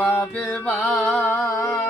পাবে ভাই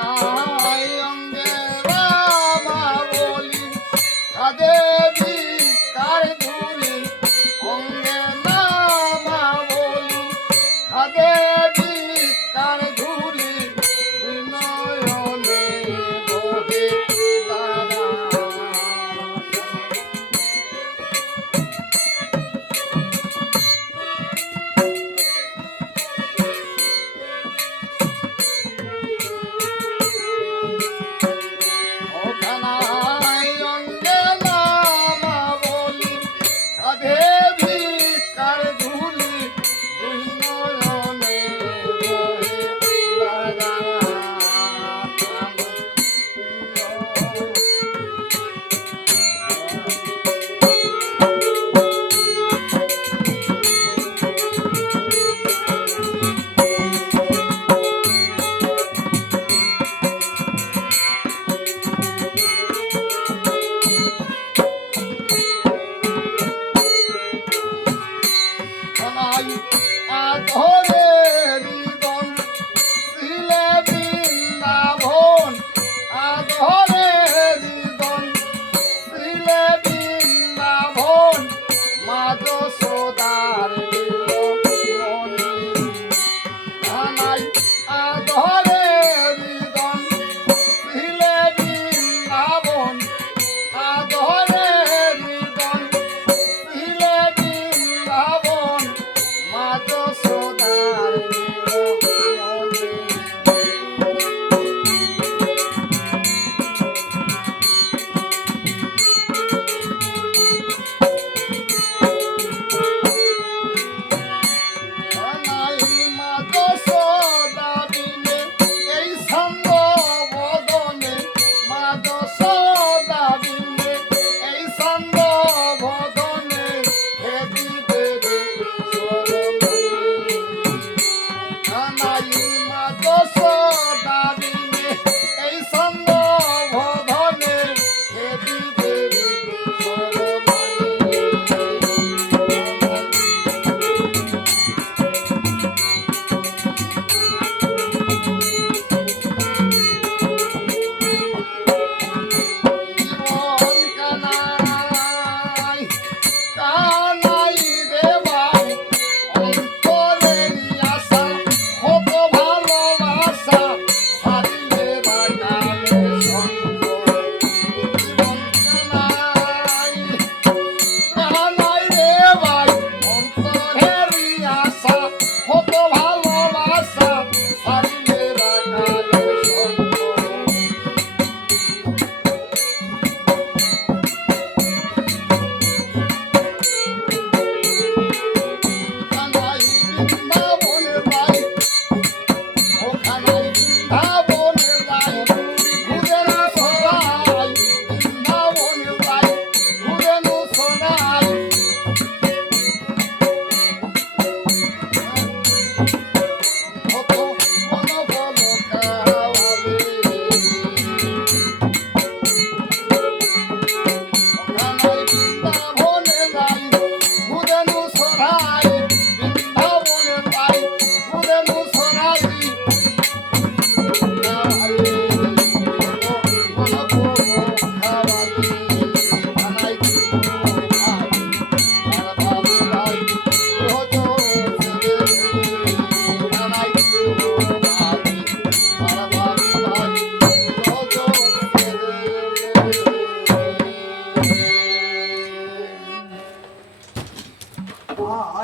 啊